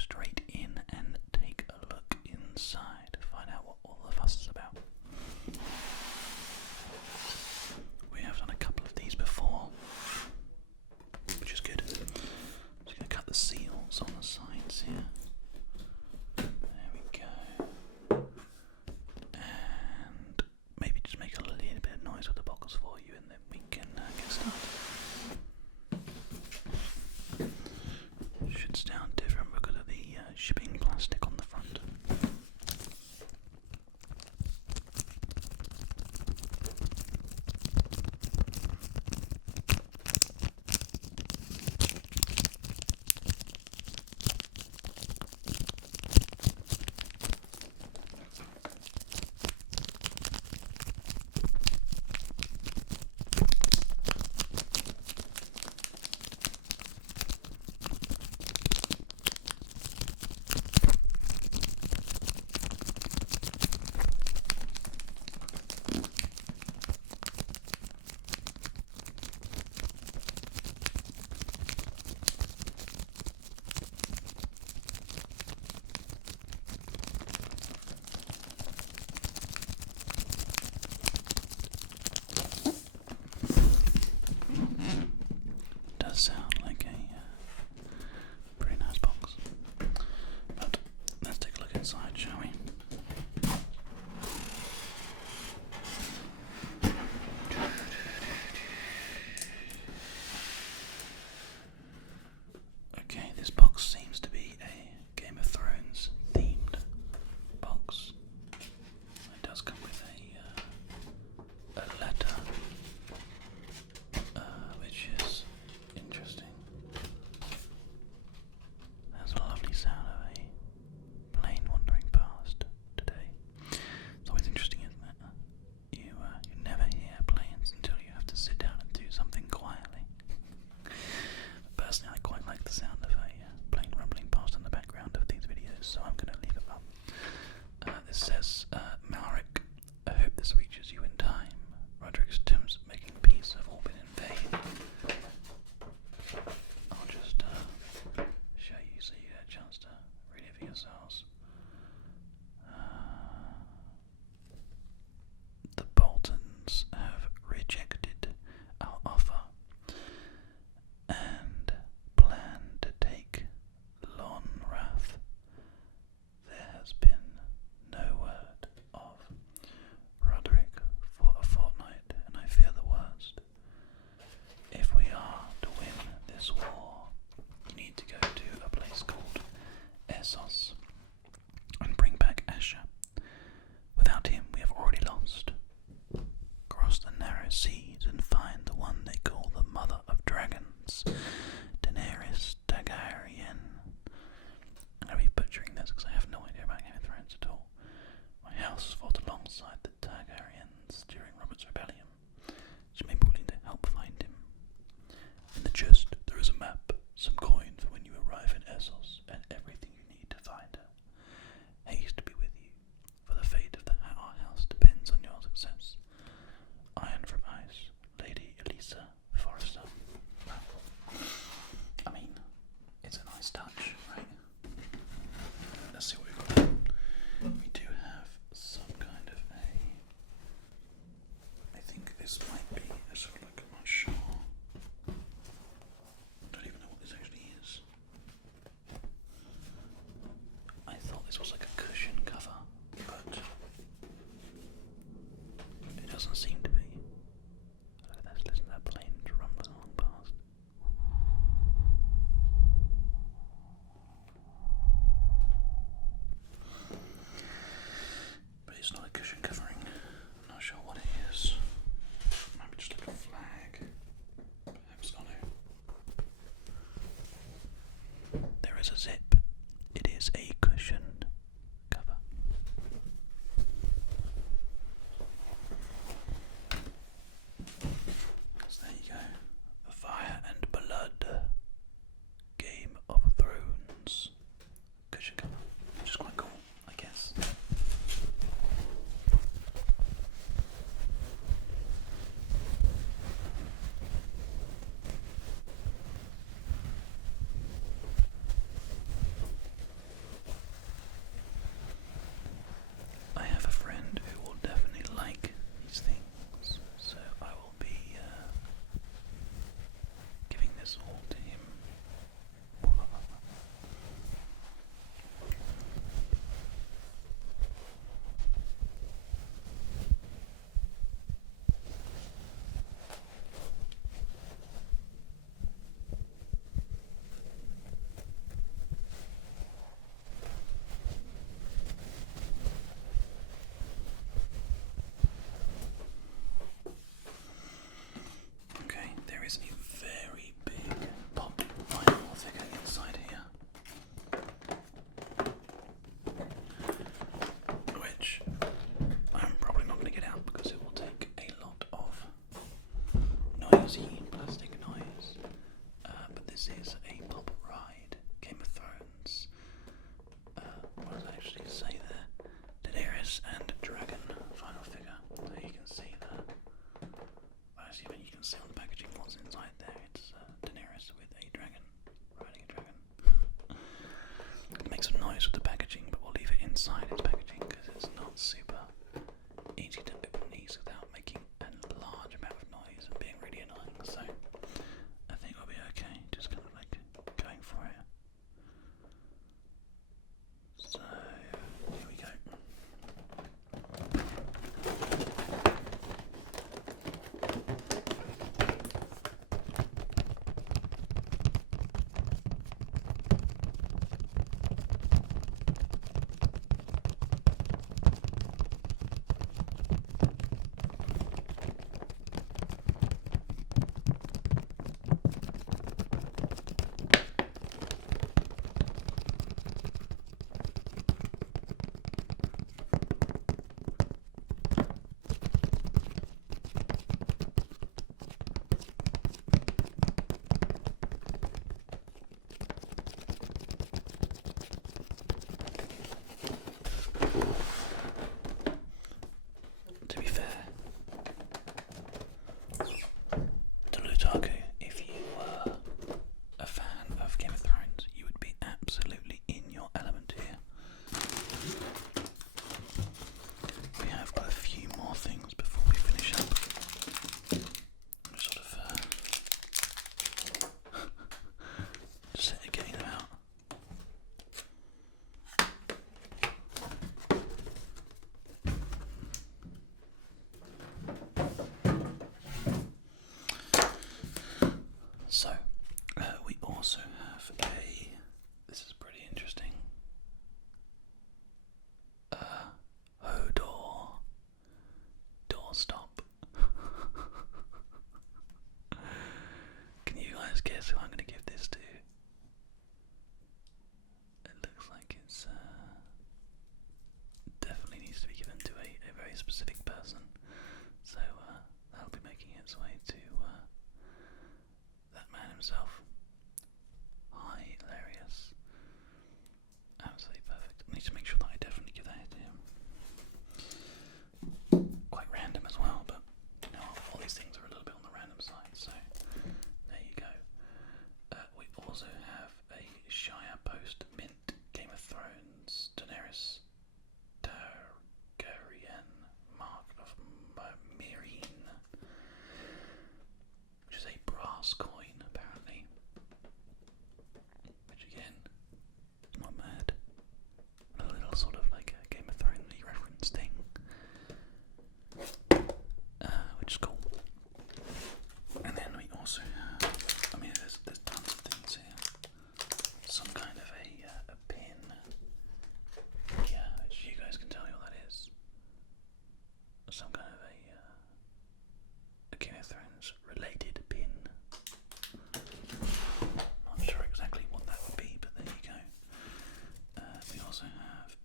straight in and take a look inside, find out what all the fuss is about. We have done a couple of these before, which is good. I'm just going to cut the seals on the sides here. There we go. And maybe just make a little bit of noise with the box for you, and then we can get started. Should sound different because of the shipping plastic on the front. Sound like a pretty nice box, but let's take a look inside, shall we? Okay, this box seems to be a Game of Thrones themed box. It does come with a letter, which is interesting. That's a lovely sound of a plane wandering past today. It's always interesting, isn't it? You never hear planes until you have to sit down and do something quietly. Personally, I quite like the sound of a plane rumbling past in the background of these videos, so I'm going to leave it up. This says, Malric, I hope this reaches you in time. Roderick's attempts at making peace have all been in vain. I'll just show you so you get a chance to read it for yourselves. The Boltons have rejected our offer and plan to take Lonrath. There has been no word of Roderick for a fortnight, and I fear the worst. If we are to win this war, you need to go to a place called Essos and bring back Asher. Without him, we have already lost. Cross the narrow seas and find the one they call the Mother of Dragons, Daenerys Targaryen. I'm going to be butchering this because I have no idea about Game of Thrones at all. My house fought alongside the Targaryens during Robert's Rebellion. She may be willing to help find him. In the chest, there is a map, some coin for when you arrive in Essos, and everything you need to find her. Haste to be with you, for the fate of our house depends on your success. Iron from Ice, Lady Elisa Forrester. I mean, it's a nice touch, right? Let's see what we've got. We do have some kind of I think this might be a sort of like, I'm not sure. I don't even know what this actually is. I thought this was like a cushion cover, but it doesn't seem to be. Let's listen to that plane rumbling along past. But it's not a cushion covering. I'm not sure what it is. Maybe just like a flag. Perhaps on it. There is a zip. It is a cushioned cover. So there you go. Fire and Blood. Game of Thrones. Cushion cover. Which is quite cool, I guess. actually to open these without making a large amount of noise and being really annoying, so I think we'll be okay, just kind of like going for it. So, here we go. To be fair, to Lootaku, if you were a fan of Game of Thrones, you would be absolutely in your element here. We have got a few more things before we finish up. Sort of just getting them out. So, we also have this is pretty interesting, Hodor doorstop. Can you guys guess who I'm going to give this to? It looks like it's definitely needs to be given to a very specific person, so that'll be making its way to that man himself. Hilarious. Absolutely perfect. I need to make sure that I definitely give that to him. Quite random as well, but you know, all these things are a little bit on the random side, so there you go. We also have a Shire Post Mint Game of Thrones Daenerys Targaryen Mark of Meereen, which is a brass coin apparently, which again, not mad. A little sort of like a Game of Thrones reference thing, which is cool. And then we also have, I mean, there's tons of things here. Some kind of a pin, yeah, which you guys can tell me what that is. Some kind of a Game of Thrones related pin. Not sure exactly what that would be, but there you go. We also have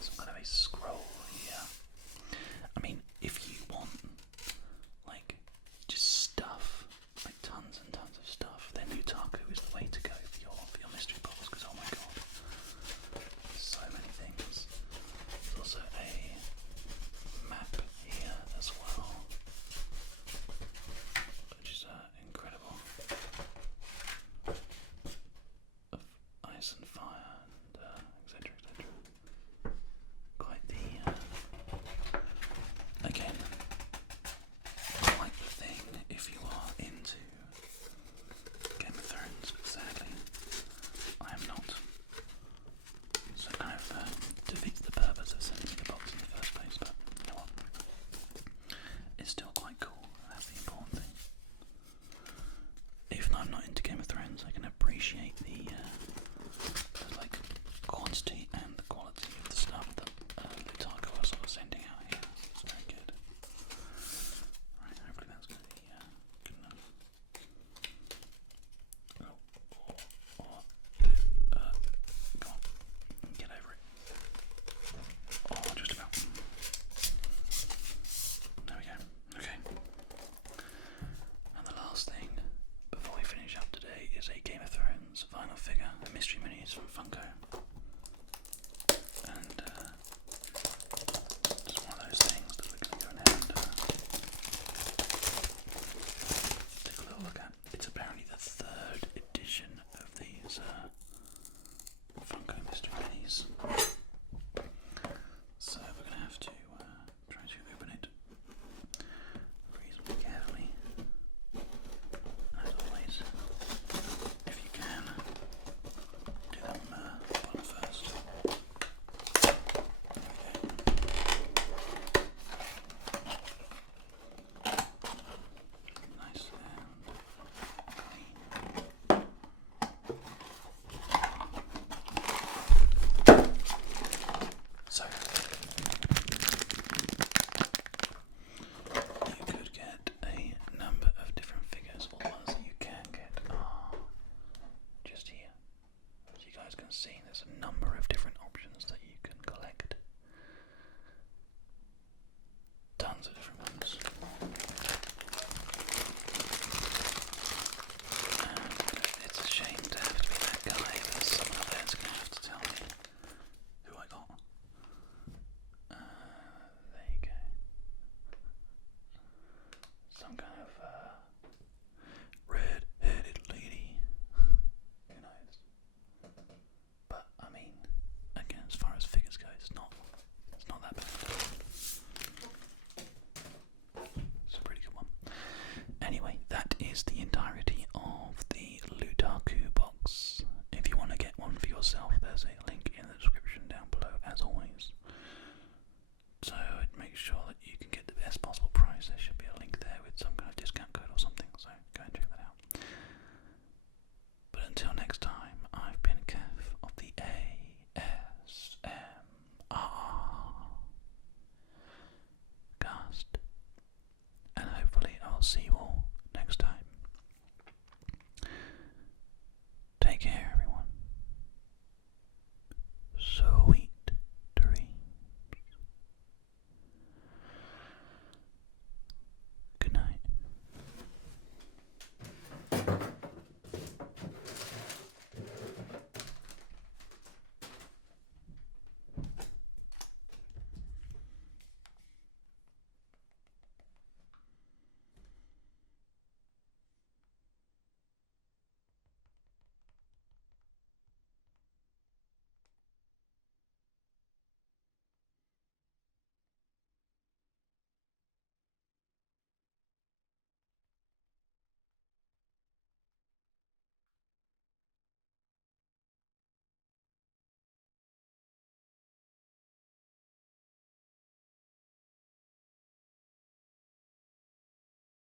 some kind of a scroll here. I mean, if you want like just stuff, like tons and tons of stuff, then Lootaku is the way to go for your mystery box, because oh my god, so many things. There's also a map here as well, which is incredible, of ice and fire and etc, etc. Quite the again, quite the thing if you are into Game of Thrones, but sadly I am not, so it kind of defeats the purpose of sending me the box in the first place, but you know what, it's still quite cool. That's the important thing. Even though I'm not into Game of Thrones, I can appreciate the like quantity and the quality of the stuff that Lootaku are sort of sending out here. It's very good. Right, hopefully that's going to be good enough. Go on, get over it. Oh, just about. There we go. Okay. And the last thing before we finish up today is a Game of Thrones vinyl figure, a mystery minis from Funko. And just one of those things that we're going to go ahead and take a little look at. It's apparently the 3rd edition of these Funko mystery minis. So we're going to have to try to guys can see, there's a number of different options that you can collect. Tons of different ones. And it's a shame to have to be that guy, but someone out there is going to have to tell me who I got. There you go. Some kind of red-headed lady. Who knows? But I mean, again, as far as figures go, it's not that bad. It's a pretty good one. Anyway, that is the entirety of the Lootaku box. If you want to get one for yourself, there's a link in the description down below, as always. So make sure that you can get the best possible price. They should